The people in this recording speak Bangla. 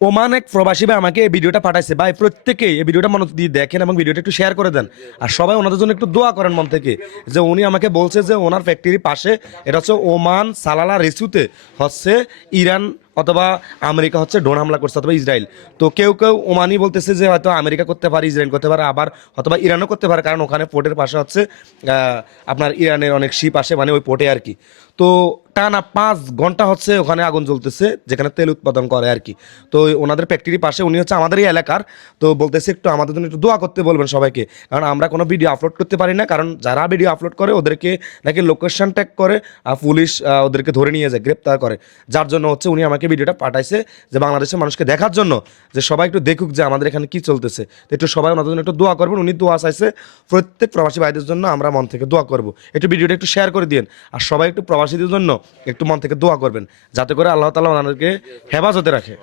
ওমান এক প্রবাসী ভাই আমাকে এই ভিডিওটা পাঠাইছে ভাই, প্রত্যেকেই এই ভিডিওটা মনোযোগ দিয়ে দেখেন এবং ভিডিওটা একটু শেয়ার করে দেন। আর সবাই ওনাদের জন্য একটু দোয়া করেন মন থেকে, যে উনি আমাকে বলছে যে ওনার ফ্যাক্টরির পাশে, এটা হচ্ছে ওমান সালালা রেসুতে হচ্ছে ইরান অথবা আমেরিকা হচ্ছে ড্রোন হামলা করছে অথবা ইসরায়েল। তো কেউ কেউ ওমানই বলতেছে যে হয়তো আমেরিকা করতে পারে, ইসরায়েল করতে পারে, আবার অথবা ইরানও করতে পারে, কারণ ওখানে পোর্টের পাশে হচ্ছে আপনার ইরানের অনেক শিপ আসে মানে ওই পোর্টে আর কি। তো টানা 5 ঘন্টা হচ্ছে ওখানে আগুন জ্বলতেছে, যেখানে তেল উৎপাদন করে আর কি। তো ওনাদের ফ্যাক্টরির পাশে, উনি হচ্ছে আমাদেরই এলাকার। তো বলতেছে একটু আমাদের জন্য একটু দোয়া করতে বলবেন সবাইকে, কারণ আমরা কোনো ভিডিও আপলোড করতে পারি না, কারণ যারা ভিডিও আপলোড করে ওদেরকে নাকি লোকেশন ট্যাগ করে পুলিশ ওদেরকে ধরে নিয়ে যায়, গ্রেপ্তার করে। যার জন্য হচ্ছে উনি আমাকে ভিডিওটা পাঠাইছে, যে বাংলাদেশের মানুষকে দেখার জন্য, যে সবাই একটু দেখুক যে আমাদের এখানে কি চলতেছে। তো একটু সবাই ওনাদের জন্য একটু দোয়া করবেন। উনি দোয়া চাইছে, প্রত্যেক প্রবাসী ভাইদের জন্য আমরা মন থেকে দোয়া করব। একটু ভিডিওটা একটু শেয়ার করে দিন, আর সবাই একটু প্রবাসীদের জন্য একটু মন থেকে দোয়া করবেন, যাতে করে আল্লাহ তাআলা ওনাদেরকে হেফাজতে রাখে।